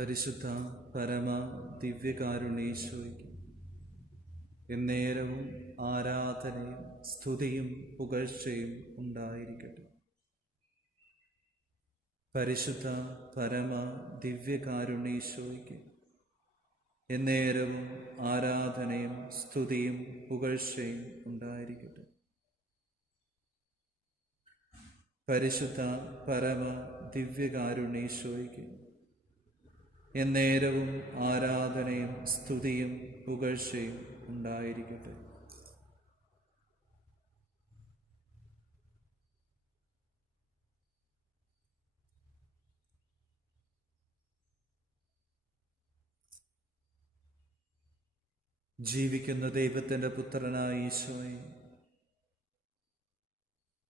പരിശുദ്ധ പരമ ദിവ്യകാരുണ്യേശ്വരിക്ക് എന്നേരവും ആരാധനയും സ്തുതിയും പുകഴ്ചയും ഉണ്ടായിരിക്കട്ടെ. പരിശുദ്ധ പരമ ദിവ്യകാരുണ്യേശ്വരിക്ക് എന്നേരവും ആരാധനയും സ്തുതിയും പുകഴ്ചയും ഉണ്ടായിരിക്കട്ടെ. പരിശുദ്ധ പരമ ദിവ്യകാരുണ്യേശ്വരിക്ക് എന്നേരവും ആരാധനയും സ്തുതിയും പുകഴ്ചയും ഉണ്ടായിരിക്കട്ടെ. ജീവിക്കുന്ന ദൈവത്തിൻ്റെ പുത്രനായ ഈശോയെ,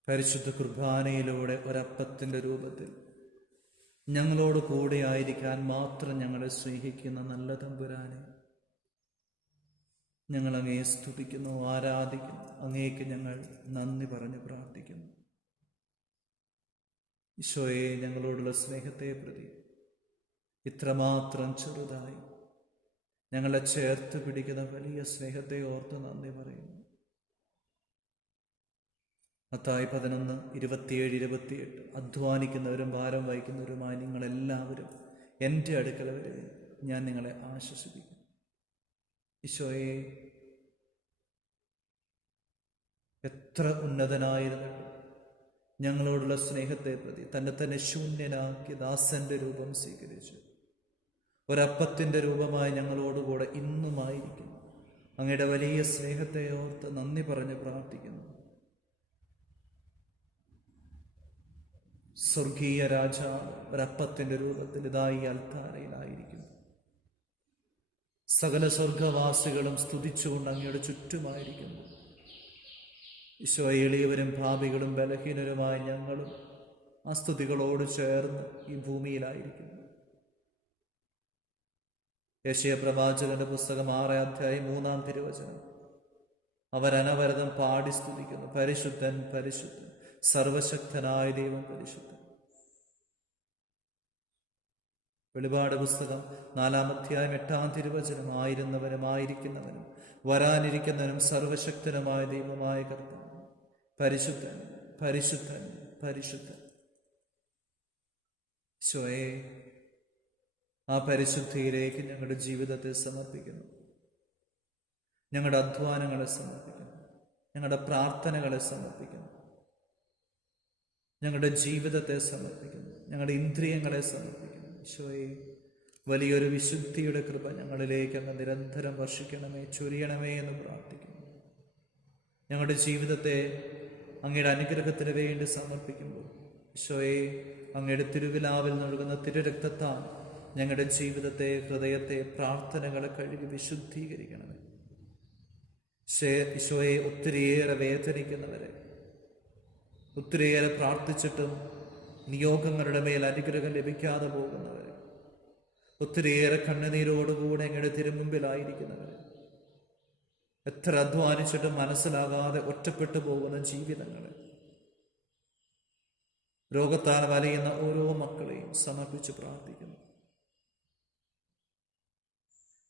പരിശുദ്ധ കുർബാനയിലൂടെ ഒരപ്പത്തിൻ്റെ രൂപത്തിൽ ഞങ്ങളോട് കൂടെ ആയിരിക്കാൻ മാത്രം ഞങ്ങളെ സ്നേഹിക്കുന്ന നല്ല തമ്പുരാനെ, ഞങ്ങൾ അങ്ങയെ സ്തുതിക്കുന്നു, ആരാധിക്കുന്നു. അങ്ങേക്ക് ഞങ്ങൾ നന്ദി പറഞ്ഞ് പ്രാർത്ഥിക്കുന്നു. ഈശോയെ, ഞങ്ങളോടുള്ള സ്നേഹത്തെ പ്രതി ഇത്രമാത്രം ചെറുതായി ഞങ്ങളെ ചേർത്ത് പിടിക്കുന്ന വലിയ സ്നേഹത്തെ ഓർത്ത് നന്ദി പറയുന്നു. മത്തായി 11:27-28 അധ്വാനിക്കുന്നവരും ഭാരം വഹിക്കുന്നവരുമായി നിങ്ങളെല്ലാവരും എൻ്റെ അടുക്കൽ വരെ, ഞാൻ നിങ്ങളെ ആശ്വസിപ്പിക്കും. ഈശോയെ, എത്ര ഉന്നതനായിരുന്നിട്ടും ഞങ്ങളോടുള്ള സ്നേഹത്തെ പ്രതി തന്നെ ശൂന്യനാക്കി ദാസന്റെ രൂപം സ്വീകരിച്ചു ഒരപ്പത്തിൻ്റെ രൂപമായി ഞങ്ങളോടുകൂടെ ഇന്നുമായിരിക്കുന്നു. അങ്ങയുടെ വലിയ സ്നേഹത്തെ ഓർത്ത് നന്ദി പറഞ്ഞ് പ്രാർത്ഥിക്കുന്നു. സ്വർഗീയ രാജാവ് ഒരപ്പത്തിൻ്റെ രൂപത്തിൽ ഇതായി അൽത്താരയിലായിരിക്കുന്നു. സകല സ്വർഗവാസികളും സ്തുതിച്ചുകൊണ്ട് അങ്ങയുടെ ചുറ്റുമായിരിക്കുന്നു. ഈശോ, എളിയവരും പാപികളും ബലഹീനരുമായ ഞങ്ങളും ആ സ്തുതികളോട് ചേർന്ന് ഈ ഭൂമിയിലായിരിക്കുന്നു. യെശയ്യാ പ്രവാചകന്റെ പുസ്തകം 6-3 അവരനവരതം പാടി സ്തുതിക്കുന്നു. പരിശുദ്ധൻ, പരിശുദ്ധൻ, സർവശക്തനായ ദൈവം പരിശുദ്ധൻ. വെളിപാട് പുസ്തകം 4-8 ആയിരുന്നവനും ആയിരിക്കുന്നവനും വരാനിരിക്കുന്നവനും സർവശക്തനുമായ ദൈവമായ കർത്താവ് പരിശുദ്ധൻ, പരിശുദ്ധൻ, പരിശുദ്ധൻ. ഈശോയെ, ആ പരിശുദ്ധിയിലേക്ക് ഞങ്ങളുടെ ജീവിതത്തെ സമർപ്പിക്കുന്നു. ഞങ്ങളുടെ അധ്വാനങ്ങളെ സമർപ്പിക്കുന്നു. ഞങ്ങളുടെ പ്രാർത്ഥനകളെ സമർപ്പിക്കുന്നു. ഞങ്ങളുടെ ജീവിതത്തെ സമർപ്പിക്കുന്നു. ഞങ്ങളുടെ ഇന്ദ്രിയങ്ങളെ സമർപ്പിക്കുന്നു. ഈശോയെ, വലിയൊരു വിശുദ്ധിയുടെ കൃപ ഞങ്ങളിലേക്ക് അങ്ങ് നിരന്തരം വർഷിക്കണമേ, ചൊരിയണമേ എന്ന് പ്രാർത്ഥിക്കുന്നു. ഞങ്ങളുടെ ജീവിതത്തെ അങ്ങയുടെ അനുഗ്രഹത്തിന് വേണ്ടി സമർപ്പിക്കുമ്പോൾ ഈശോയെ, അങ്ങയുടെ തിരുവിലാവിൽ നൽകുന്ന തിരുരക്തത്താൽ ഞങ്ങളുടെ ജീവിതത്തെ, ഹൃദയത്തെ, പ്രാർത്ഥനകളെ കഴുകി വിശുദ്ധീകരിക്കണമേ. ഈശോയെ, ഒത്തിരിയേറെ വേദനിക്കുന്നവരെ, ഒത്തിരിയേറെ പ്രാർത്ഥിച്ചിട്ടും നിയോഗങ്ങളുടെ മേൽ അനുഗ്രഹം ലഭിക്കാതെ പോകുന്നവരെ, ഒത്തിരിയേറെ കണ്ണുനീരോടുകൂടെ അങ്ങയുടെ തിരുമുമ്പിലായിരിക്കുന്നവരെ, എത്ര അധ്വാനിച്ചിട്ടും മനസ്സിലാകാതെ ഒറ്റപ്പെട്ടു പോകുന്ന ജീവിതങ്ങളെ, രോഗത്താൽ വലയുന്ന ഓരോ മക്കളെയും സമർപ്പിച്ച് പ്രാർത്ഥിക്കുന്നു.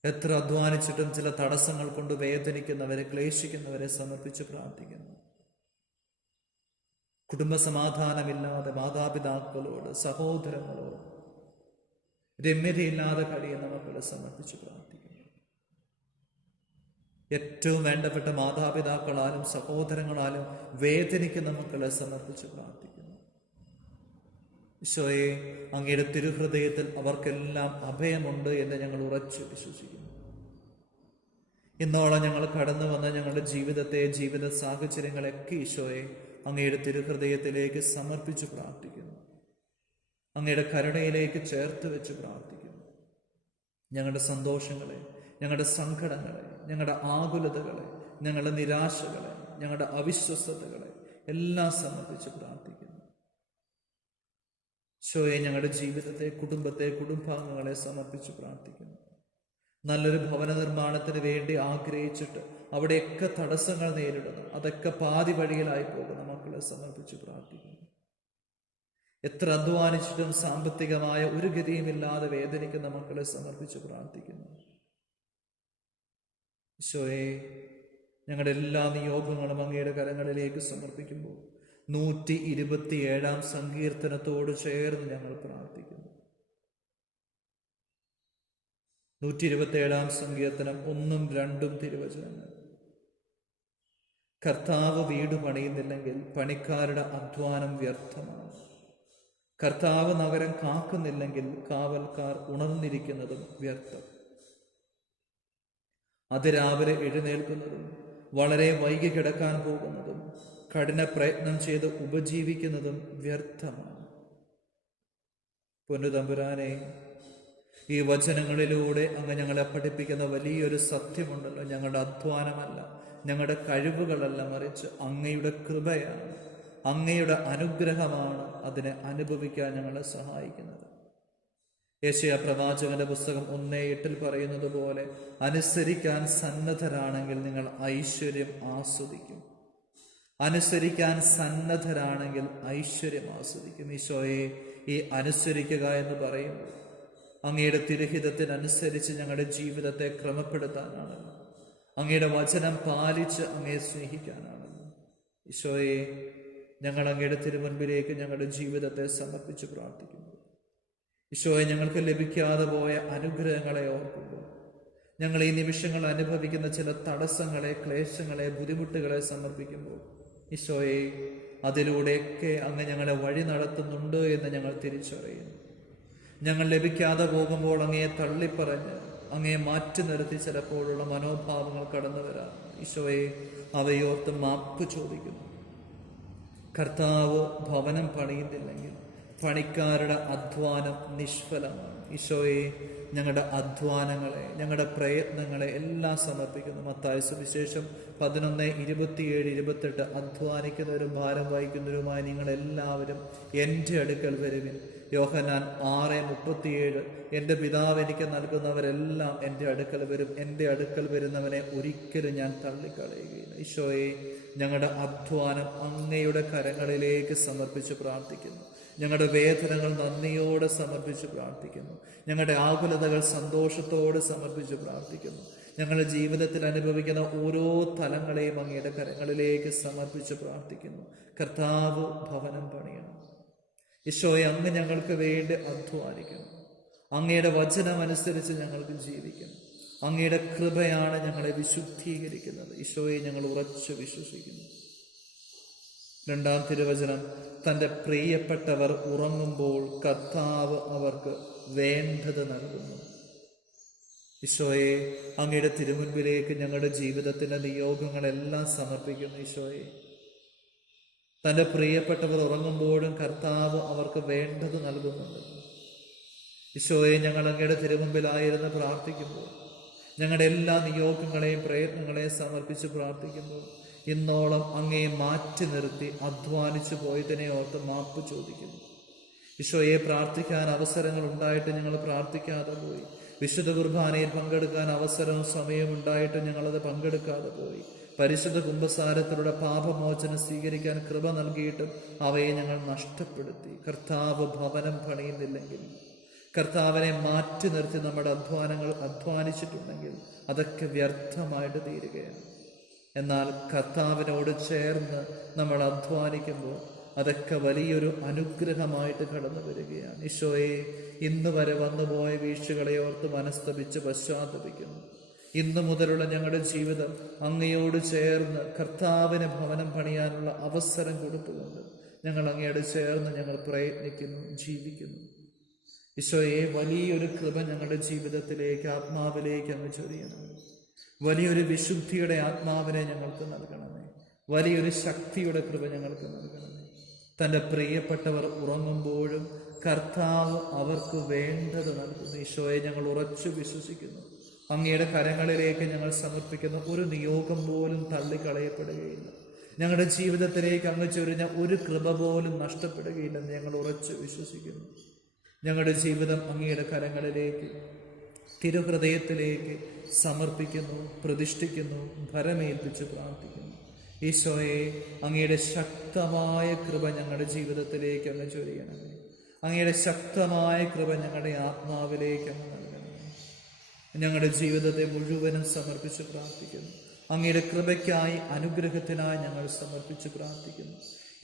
എത്ര അധ്വാനിച്ചിട്ടും ചില തടസ്സങ്ങൾ കൊണ്ട് വേദനിക്കുന്നവരെ, ക്ലേശിക്കുന്നവരെ സമർപ്പിച്ച് പ്രാർത്ഥിക്കുന്നു. കുടുംബസമാധാനമില്ലാതെ മാതാപിതാക്കളോട്, സഹോദരങ്ങളോട് രമ്യതയില്ലാതെ കഴിയുന്ന മക്കളെ സമർപ്പിച്ച് പ്രാർത്ഥിക്കുന്നു. ഏറ്റവും വേണ്ടപ്പെട്ട മാതാപിതാക്കളാലും സഹോദരങ്ങളാലും വേദനിക്കുന്ന മക്കളെ സമർപ്പിച്ച് പ്രാർത്ഥിക്കുന്നു. ഈശോയെ, അങ്ങയുടെ തിരുഹൃദയത്തിൽ അവർക്കെല്ലാം അഭയമുണ്ട് എന്ന് ഞങ്ങൾ ഉറച്ചു വിശ്വസിക്കുന്നു. ഇന്നോളം ഞങ്ങൾ കടന്നു വന്ന ഞങ്ങളുടെ ജീവിതത്തെ, ജീവിത സാഹചര്യങ്ങളൊക്കെ ഈശോയെ അങ്ങയുടെ തിരുഹൃദയത്തിലേക്ക് സമർപ്പിച്ച് പ്രാർത്ഥിക്കുന്നു. അങ്ങയുടെ കരുണയിലേക്ക് ചേർത്ത് വെച്ച് പ്രാർത്ഥിക്കുന്നു. ഞങ്ങളുടെ സന്തോഷങ്ങളെ, ഞങ്ങളുടെ സങ്കടങ്ങളെ, ഞങ്ങളുടെ ആകുലതകളെ, ഞങ്ങളുടെ നിരാശകളെ, ഞങ്ങളുടെ അവിശ്വസ്തതകളെ എല്ലാം സമർപ്പിച്ച് പ്രാർത്ഥിക്കുന്നു. ഈശോയെ, ഞങ്ങളുടെ ജീവിതത്തെ, കുടുംബത്തെ, കുടുംബാംഗങ്ങളെ സമർപ്പിച്ച് പ്രാർത്ഥിക്കുന്നു. നല്ലൊരു ഭവന നിർമ്മാണത്തിന് വേണ്ടി ആഗ്രഹിച്ചിട്ട് അവിടെയൊക്കെ തടസ്സങ്ങൾ നേരിടുന്നു, അതൊക്കെ പാതി വഴിയിലായി പോകുന്ന മക്കളെ സമർപ്പിച്ച് പ്രാർത്ഥിക്കുന്നു. എത്ര അധ്വാനിച്ചിട്ടും സാമ്പത്തികമായ ഒരു ഗതിയുമില്ലാതെ വേദനിക്കുന്ന മക്കളെ സമർപ്പിച്ച് പ്രാർത്ഥിക്കുന്നു. ഈശോയെ, ഞങ്ങളുടെ എല്ലാ നിയോഗങ്ങളും അങ്ങയുടെ കരങ്ങളിലേക്ക് സമർപ്പിക്കുമ്പോൾ 127 സങ്കീർത്തനത്തോട് ചേർന്ന് ഞങ്ങൾ പ്രാർത്ഥിക്കുന്നു. 127 സങ്കീർത്തനം 1ഉം 2ഉം തിരുവചനങ്ങൾ. കർത്താവ് വീട് പണിയുന്നില്ലെങ്കിൽ പണിക്കാരുടെ അധ്വാനം വ്യർത്ഥമാണ്. കർത്താവ് നഗരം കാക്കുന്നില്ലെങ്കിൽ കാവൽക്കാർ ഉണർന്നിരിക്കുന്നതും വ്യർത്ഥം. അതിരാവിലെ എഴുന്നേൽക്കുന്നതും വളരെ വൈകി കിടക്കാൻ പോകുന്നതും കഠിന പ്രയത്നം ചെയ്ത് ഉപജീവിക്കുന്നതും വ്യർത്ഥമാണ്. പൊന്നുതമ്പുരാനെ, ഈ വചനങ്ങളിലൂടെ അങ്ങ് ഞങ്ങളെ പഠിപ്പിക്കുന്ന വലിയൊരു സത്യമുണ്ടല്ലോ. ഞങ്ങളുടെ അധ്വാനമല്ല, ഞങ്ങളുടെ കഴിവുകളല്ല, മറിച്ച് അങ്ങയുടെ കൃപയാണ്, അങ്ങയുടെ അനുഗ്രഹമാണ് അതിനെ അനുഭവിക്കാൻ ഞങ്ങളെ സഹായിക്കുന്നത്. യെശയ്യാ പ്രവാചകന്റെ പുസ്തകം 1:8 പറയുന്നത് പോലെ, അനുസരിക്കാൻ സന്നദ്ധരാണെങ്കിൽ നിങ്ങൾ ഐശ്വര്യം ആസ്വദിക്കും. അനുസരിക്കാൻ സന്നദ്ധരാണെങ്കിൽ ഐശ്വര്യം ആസ്വദിക്കും. ഈശോയെ, ഈ അനുസരിക്കുക എന്ന് പറയുമ്പോൾ അങ്ങയുടെ തിരുഹിതത്തിനനുസരിച്ച് ഞങ്ങളുടെ ജീവിതത്തെ ക്രമപ്പെടുത്താനാണല്ലോ. അങ്ങയുടെ വചനം പാലിച്ച് അങ്ങയെ സ്നേഹിക്കാനാണല്ലോ. ഈശോയെ, ഞങ്ങൾ അങ്ങയുടെ തിരുമുൻപിലേക്ക് ഞങ്ങളുടെ ജീവിതത്തെ സമർപ്പിച്ച് പ്രാർത്ഥിക്കുന്നു. ഈശോയെ, ഞങ്ങൾക്ക് ലഭിക്കാതെ പോയ അനുഗ്രഹങ്ങളെ ഓർക്കുമ്പോൾ, ഞങ്ങൾ ഈ നിമിഷങ്ങൾ അനുഭവിക്കുന്ന ചില തടസ്സങ്ങളെ, ക്ലേശങ്ങളെ, ബുദ്ധിമുട്ടുകളെ സമർപ്പിക്കുമ്പോൾ, ഈശോയെ, അതിലൂടെയൊക്കെ അങ്ങ് ഞങ്ങളെ വഴി നടത്തുന്നുണ്ട് എന്ന് ഞങ്ങൾ തിരിച്ചറിയുന്നു. ഞങ്ങൾ ലഭിക്കാതെ പോകുമ്പോൾ അങ്ങയെ തള്ളിപ്പറഞ്ഞ് അങ്ങയെ മാറ്റി നിർത്തി ചിലപ്പോഴുള്ള മനോഭാവങ്ങൾ കടന്നു വരാം. ഈശോയെ, അവയോർത്ത് മാപ്പ് ചോദിക്കുന്നു. കർത്താവ് ഭവനം പണിയുന്നില്ലെങ്കിൽ പണിക്കാരുടെ അധ്വാനം നിഷ്ഫലമാണ്. ഈശോയെ, ഞങ്ങളുടെ അധ്വാനങ്ങളെ, ഞങ്ങളുടെ പ്രയത്നങ്ങളെ എല്ലാം സമർപ്പിക്കുന്നു. മത്തായി സുവിശേഷം 11:27-28 അധ്വാനിക്കുന്നവരും ഭാരം വഹിക്കുന്നവരുമായി നിങ്ങളെല്ലാവരും എൻ്റെ അടുക്കൽ വരുവിൻ. യോഹന്നാൻ 6:37 എൻ്റെ പിതാവ് എനിക്ക് നൽകുന്നവരെല്ലാം എൻ്റെ അടുക്കൽ വരും, എൻ്റെ അടുക്കൽ വരുന്നവനെ ഒരിക്കലും ഞാൻ തള്ളിക്കളയുകയില്ല. ഈശോയെ, ഞങ്ങളുടെ അധ്വാനം അങ്ങയുടെ കരങ്ങളിലേക്ക് സമർപ്പിച്ച് പ്രാർത്ഥിക്കുന്നു. ഞങ്ങളുടെ വേദനകൾ നന്ദിയോടെ സമർപ്പിച്ച് പ്രാർത്ഥിക്കുന്നു. ഞങ്ങളുടെ ആകുലതകൾ സന്തോഷത്തോടെ സമർപ്പിച്ച് പ്രാർത്ഥിക്കുന്നു. ഞങ്ങളുടെ ജീവിതത്തിൽ അനുഭവിക്കുന്ന ഓരോ തലങ്ങളെയും അങ്ങയുടെ കരങ്ങളിലേക്ക് സമർപ്പിച്ച് പ്രാർത്ഥിക്കുന്നു. കർത്താവ് ഭവനം പണിയണം. ഈശോയെ, അങ്ങ് ഞങ്ങൾക്ക് വേണ്ടി അധ്വാനിക്കണം. അങ്ങയുടെ വചനമനുസരിച്ച് ഞങ്ങൾക്ക് ജീവിക്കണം. അങ്ങയുടെ കൃപയാണ് ഞങ്ങളെ വിശുദ്ധീകരിക്കുന്നത്. ഈശോയെ, ഞങ്ങൾ ഉറച്ചു വിശ്വസിക്കുന്നു. 2-ാം തിരുവചനം, തൻ്റെ പ്രിയപ്പെട്ടവർ ഉറങ്ങുമ്പോൾ കർത്താവ് അവർക്ക് വേണ്ടത് നൽകുന്നു. ഈശോയെ, അങ്ങയുടെ തിരുമുൻപിലേക്ക് ഞങ്ങളുടെ ജീവിതത്തിൻ്റെ നിയോഗങ്ങളെല്ലാം സമർപ്പിക്കുന്നു. ഈശോയെ, തൻ്റെ പ്രിയപ്പെട്ടവർ ഉറങ്ങുമ്പോഴും കർത്താവ് അവർക്ക് വേണ്ടത് നൽകുന്നുണ്ട്. ഈശോയെ, ഞങ്ങൾ അങ്ങയുടെ തിരുമുൻപിലായിരുന്ന് പ്രാർത്ഥിക്കുമ്പോൾ, ഞങ്ങളുടെ എല്ലാ നിയോഗങ്ങളെയും പ്രയത്നങ്ങളെയും സമർപ്പിച്ച് പ്രാർത്ഥിക്കുമ്പോൾ, ഇന്നോളം അങ്ങയെ മാറ്റി നിർത്തി അധ്വാനിച്ചു പോയതിനെ ഓർത്ത് മാപ്പ് ചോദിക്കുന്നു. ഈശോയെ, പ്രാർത്ഥിക്കാൻ അവസരങ്ങൾ ഉണ്ടായിട്ട് ഞങ്ങൾ പ്രാർത്ഥിക്കാതെ പോയി. വിശുദ്ധ കുർബാനയിൽ പങ്കെടുക്കാൻ അവസരവും സമയവും ഉണ്ടായിട്ട് ഞങ്ങളത് പങ്കെടുക്കാതെ പോയി. പരിശുദ്ധ കുമ്പസാരത്തിലൂടെ പാപമോചനം സ്വീകരിക്കാൻ കൃപ നൽകിയിട്ടും അവയെ ഞങ്ങൾ നഷ്ടപ്പെടുത്തി. കർത്താവ് ഭവനം പണിയുന്നില്ലെങ്കിൽ, കർത്താവിനെ മാറ്റി നിർത്തി നമ്മുടെ അധ്വാനിച്ചിട്ടുണ്ടെങ്കിൽ അതൊക്കെ വ്യർത്ഥമായിട്ട് തീരുകയാണ്. എന്നാൽ കർത്താവിനോട് ചേർന്ന് നമ്മൾ അധ്വാനിക്കുമ്പോൾ അതൊക്കെ വലിയൊരു അനുഗ്രഹമായിട്ട് കടന്നു വരികയാണ്. ഈശോയെ, ഇന്ന് വരെ വന്നുപോയ വീഴ്ചകളെ ഓർത്ത് മനസ്തപിച്ച് പശ്ചാത്തപിക്കുന്നു. ഇന്നു മുതലുള്ള ഞങ്ങളുടെ ജീവിതം അങ്ങയോട് ചേർന്ന് കർത്താവിന് ഭവനം പണിയാനുള്ള അവസരം കൊടുത്തുകൊണ്ട് ഞങ്ങൾ അങ്ങയോട് ചേർന്ന് ഞങ്ങൾ പ്രയത്നിക്കുന്നു, ജീവിക്കുന്നു. ഈശോയെ, വലിയൊരു കൃപ ഞങ്ങളുടെ ജീവിതത്തിലേക്ക്, ആത്മാവിലേക്ക് അങ്ങ് ചൊരിയണം. വലിയൊരു വിശുദ്ധിയുടെ ആത്മാവിനെ ഞങ്ങൾക്ക് നൽകണമേ. വലിയൊരു ശക്തിയുടെ കൃപ ഞങ്ങൾക്ക് നൽകണമേ. തൻ്റെ പ്രിയപ്പെട്ടവർ ഉറങ്ങുമ്പോഴും കർത്താവ് അവർക്ക് വേണ്ടത് നൽകുന്നു. ഈശോയെ, ഞങ്ങൾ ഉറച്ചു വിശ്വസിക്കുന്നു. അങ്ങയുടെ കരങ്ങളിലേക്ക് ഞങ്ങൾ സമർപ്പിക്കുന്ന ഒരു നിയോഗം പോലും തള്ളിക്കളയപ്പെടുകയില്ല. ഞങ്ങളുടെ ജീവിതത്തിലേക്ക് അങ്ങ് ചൊരിഞ്ഞ ഒരു കൃപ പോലും നഷ്ടപ്പെടുകയില്ലെന്ന് ഞങ്ങൾ ഉറച്ചു വിശ്വസിക്കുന്നു. ഞങ്ങളുടെ ജീവിതം അങ്ങയുടെ കരങ്ങളിലേക്ക്, തിരുഹൃദയത്തിലേക്ക് സമർപ്പിക്കുന്നു, പ്രതിഷ്ഠിക്കുന്നു, ഭരമേൽപ്പിച്ച് പ്രാർത്ഥിക്കുന്നു. ഈശോയെ, അങ്ങയുടെ ശക്തമായ കൃപ ഞങ്ങളുടെ ജീവിതത്തിലേക്ക് അങ്ങ് ചൊരിയണമേ. അങ്ങയുടെ ശക്തമായ കൃപ ഞങ്ങളുടെ ആത്മാവിലേക്ക് അങ്ങ് നൽകണമേ. ഞങ്ങളുടെ ജീവിതത്തെ മുഴുവനും സമർപ്പിച്ച് പ്രാർത്ഥിക്കുന്നു. അങ്ങയുടെ കൃപയ്ക്കായി, അനുഗ്രഹത്തിനായി ഞങ്ങൾ സമർപ്പിച്ച് പ്രാർത്ഥിക്കുന്നു.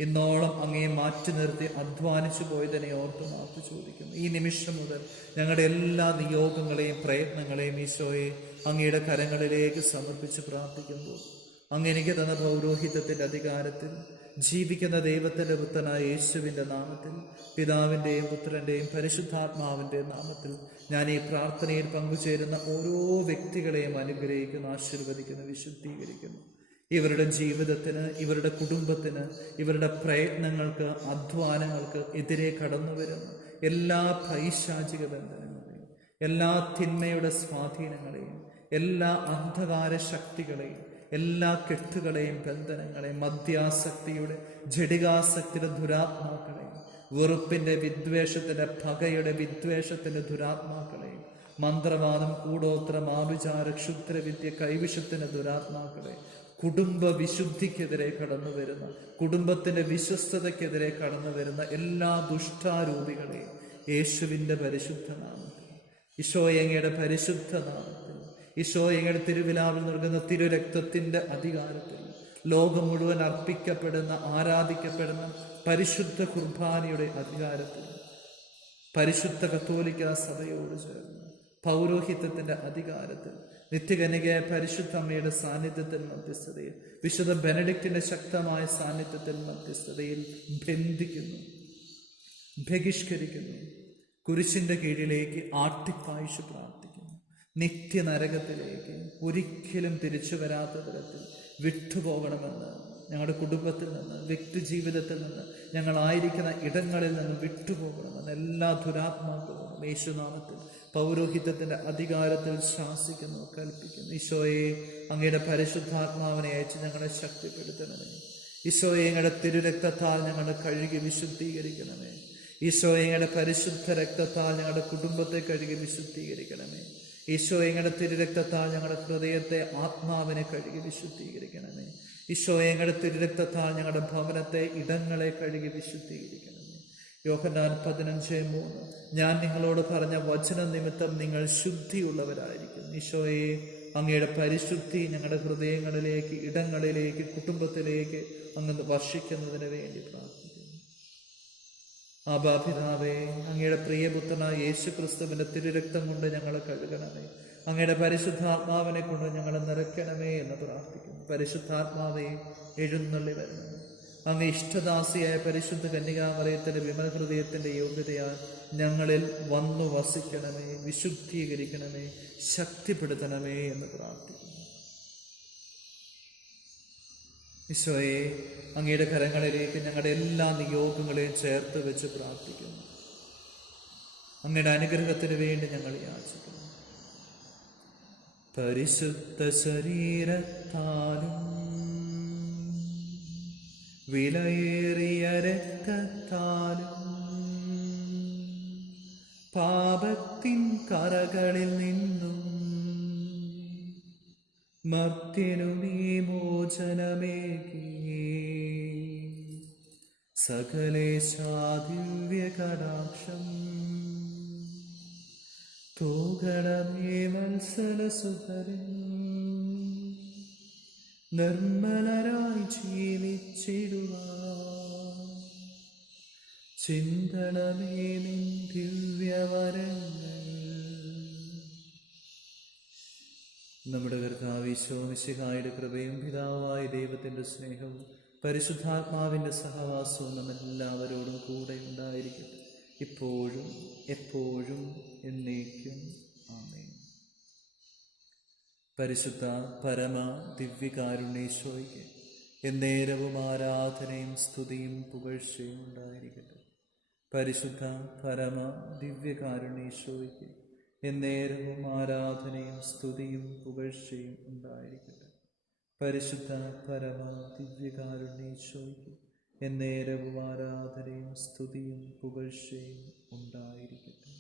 ഇന്നോളം അങ്ങയെ മാറ്റി നിർത്തി അധ്വാനിച്ചു പോയതിനെ ഓർത്ത് മാപ്പ് ചോദിക്കുന്നു. ഈ നിമിഷം മുതൽ ഞങ്ങളുടെ എല്ലാ നിയോഗങ്ങളെയും പ്രയത്നങ്ങളെയും ഈശോയെ അങ്ങയുടെ കരങ്ങളിലേക്ക് സമർപ്പിച്ച് പ്രാർത്ഥിക്കുമ്പോൾ അങ്ങ് എനിക്ക് തന്ന പൗരോഹിത്യത്തിൻ്റെ അധികാരത്തിൽ ജീവിക്കുന്ന ദൈവത്തിൻ്റെ പുത്രനായ യേശുവിൻ്റെ നാമത്തിൽ, പിതാവിൻ്റെയും പുത്രൻ്റെയും പരിശുദ്ധാത്മാവിൻ്റെയും നാമത്തിൽ ഞാൻ ഈ പ്രാർത്ഥനയിൽ പങ്കുചേരുന്ന ഓരോ വ്യക്തികളെയും അനുഗ്രഹിക്കുന്നു, ആശീർവദിക്കുന്നു, വിശുദ്ധീകരിക്കുന്നു. ഇവരുടെ ജീവിതത്തിന്, ഇവരുടെ കുടുംബത്തിന്, ഇവരുടെ പ്രയത്നങ്ങൾക്ക്, അധ്വാനങ്ങൾക്ക് എതിരെ കടന്നു വരുന്ന എല്ലാ പൈശാചിക ബന്ധനങ്ങളെയും, എല്ലാ തിന്മയുടെ സ്വാധീനങ്ങളെയും, എല്ലാ അന്ധകാര ശക്തികളെയും, എല്ലാ കെട്ടുകളെയും, ബന്ധനങ്ങളെയും, മദ്യാസക്തിയുടെ, ജഡികാസക്തിയുടെ ദുരാത്മാക്കളെയും, വെറുപ്പിൻ്റെ, വിദ്വേഷത്തിൻ്റെ, പകയുടെ, വിദ്വേഷത്തിൻ്റെ ദുരാത്മാക്കളെയും, മന്ത്രവാദം, കൂടോത്രം, ആഭിചാര, ക്ഷുദ്രവിദ്യ, കൈവിഷത്തിൻ്റെ ദുരാത്മാക്കളെ, കുടുംബ വിശുദ്ധിക്കെതിരെ കടന്നു വരുന്ന, കുടുംബത്തിൻ്റെ വിശ്വസ്തതയ്ക്കെതിരെ കടന്നു വരുന്ന എല്ലാ ദുഷ്ടാരൂപികളെയും യേശുവിൻ്റെ പരിശുദ്ധ നാമത്തിൽ, ഈശോയെ അങ്ങയുടെ പരിശുദ്ധ നാമത്തിൽ, ഈശോയെ അങ്ങയുടെ തിരുവിലാവിൽ നൽകുന്ന തിരുരക്തത്തിൻ്റെ അധികാരത്തിൽ, ലോകം മുഴുവൻ അർപ്പിക്കപ്പെടുന്ന, ആരാധിക്കപ്പെടുന്ന പരിശുദ്ധ കുർബാനയുടെ അധികാരത്തിൽ, പരിശുദ്ധ കത്തോലിക്ക സഭയോട് ചേർന്ന് പൗരോഹിത്യത്തിൻ്റെ അധികാരത്തിൽ, നിത്യകന്യകയായ പരിശുദ്ധ അമ്മയുടെ സാന്നിധ്യത്തിൽ, മധ്യസ്ഥതയിൽ, വിശുദ്ധ ബെനഡിക്റ്റിന്റെ ശക്തമായ സാന്നിധ്യത്തിൽ, മധ്യസ്ഥതയിൽ ബന്ധിക്കുന്നു, ബഹിഷ്കരിക്കുന്നു, കുരിശിന്റെ കീഴിലേക്ക് ആട്ടിപ്പായിച്ചു പ്രാർത്ഥിക്കുന്നു. നിത്യനരകത്തിലേക്ക് ഒരിക്കലും തിരിച്ചു വരാത്ത തരത്തിൽ വിട്ടുപോകണമെന്ന്, ഞങ്ങളുടെ കുടുംബത്തിൽ നിന്ന്, വ്യക്തി ജീവിതത്തിൽ നിന്ന്, ഞങ്ങളായിരിക്കുന്ന ഇടങ്ങളിൽ നിന്ന് വിട്ടുപോകണമെന്ന് എല്ലാ ദുരാത്മാക്കളും യേശുനാമത്തിൽ പൗരോഹിത്യത്തിൻ്റെ അധികാരത്തിൽ ശാസിക്കുന്നു, കൽപ്പിക്കുന്നു. ഈശോയെ അങ്ങയുടെ പരിശുദ്ധാത്മാവിനെ അയച്ച് ഞങ്ങളെ ശക്തിപ്പെടുത്തണമേ. ഈശോയെ അങ്ങയുടെ തിരുരക്തത്താൽ ഞങ്ങളെ കഴുകി വിശുദ്ധീകരിക്കണമേ. ഈശോയെ അങ്ങയുടെ പരിശുദ്ധ രക്തത്താൽ ഞങ്ങളുടെ കുടുംബത്തെ കഴുകി വിശുദ്ധീകരിക്കണമേ. ഈശോയെ അങ്ങയുടെ തിരുരക്തത്താൽ ഞങ്ങളുടെ ഹൃദയത്തെ, ആത്മാവിനെ കഴുകി വിശുദ്ധീകരിക്കണമേ. ഈശോയെ അങ്ങയുടെ തിരുരക്തത്താൽ ഞങ്ങളുടെ ഭവനത്തെ, ഇടങ്ങളെ കഴുകി വിശുദ്ധീകരിക്കണമേ. യോഹന്നാൻ 15:3 ഞാൻ നിങ്ങളോട് പറഞ്ഞ വചന നിമിത്തം നിങ്ങൾ ശുദ്ധിയുള്ളവരായിരിക്കും. ഈശോയെ അങ്ങയുടെ പരിശുദ്ധി ഞങ്ങളുടെ ഹൃദയങ്ങളിലേക്ക്, ഇടങ്ങളിലേക്ക്, കുടുംബത്തിലേക്ക് അങ്ങ് വർഷിക്കുന്നതിന് വേണ്ടി പ്രാർത്ഥിക്കുന്നു. ആബാ പിതാവേ, അങ്ങയുടെ പ്രിയപുത്രനായ യേശു ക്രിസ്തുവിന്റെ തിരുരക്തം കൊണ്ട് ഞങ്ങളെ കഴുകണമേ. അങ്ങയുടെ പരിശുദ്ധാത്മാവിനെ കൊണ്ട് ഞങ്ങളെ നിറയ്ക്കണമേ എന്ന് പ്രാർത്ഥിക്കുന്നു. പരിശുദ്ധാത്മാവേ, എഴുന്നള്ളി വരണം. അങ്ങ് ഇഷ്ടദാസിയായ പരിശുദ്ധ കന്യകാമറിയത്തിന്റെ വിമല ഹൃദയത്തിന്റെ യോഗ്യതയാൽ ഞങ്ങളിൽ വന്നു വസിക്കണമേ, വിശുദ്ധീകരിക്കണമേ, ശക്തിപ്പെടുത്തണമേ എന്ന് പ്രാർത്ഥിക്കുന്നു. ഈശോയെ അങ്ങയുടെ കരങ്ങളിലേക്ക് ഞങ്ങളുടെ എല്ലാ നിയോഗങ്ങളെയും ചേർത്ത് വെച്ച് പ്രാർത്ഥിക്കുന്നു. അങ്ങയുടെ അനുഗ്രഹത്തിന് വേണ്ടി ഞങ്ങൾ യാചിക്കുന്നു. പരിശുദ്ധ ശരീരത്താലും വിലയേറിയ രക്തത്താലും പാപത്തിൻ കറകളിൽ നിന്നും മർത്യനു നീ മോചനമേകി സകലേശാദിവ്യ കടാക്ഷം തൂകണമേ വത്സലസുതരൻ. നിർമ്മലരായി ജീവിച്ചിടുവാൻ ചിന്തണമേ നിൻ ദിവ്യവരങ്ങൾ. നമ്മുടെ കർത്താവ് ഈശോ മിശിഹായുടെ കൃപയും പിതാവായ ദൈവത്തിന്റെ സ്നേഹവും പരിശുദ്ധാത്മാവിന്റെ സഹവാസവും നമ്മെല്ലാവരോടും കൂടെ ഉണ്ടായിരിക്കട്ടെ, ഇപ്പോഴും എപ്പോഴും എന്നേക്കും. ആമേൻ. പരിശുദ്ധ പരമ ദിവ്യകാരുണ്യേശോയ്ക്ക് എന്നേരവും ആരാധനയും സ്തുതിയും പുകഴ്ചയും ഉണ്ടായിരിക്കട്ടെ. പരിശുദ്ധ പരമ ദിവ്യകാരുണ്യേശോയ്ക്ക് എന്നേരവും ആരാധനയും സ്തുതിയും പുകഴ്ചയും ഉണ്ടായിരിക്കട്ടെ. പരിശുദ്ധ പരമ ദിവ്യകാരുണ്യേശോയ്ക്ക് എന്നേരവും ആരാധനയും സ്തുതിയും പുകഴ്ചയും ഉണ്ടായിരിക്കട്ടെ.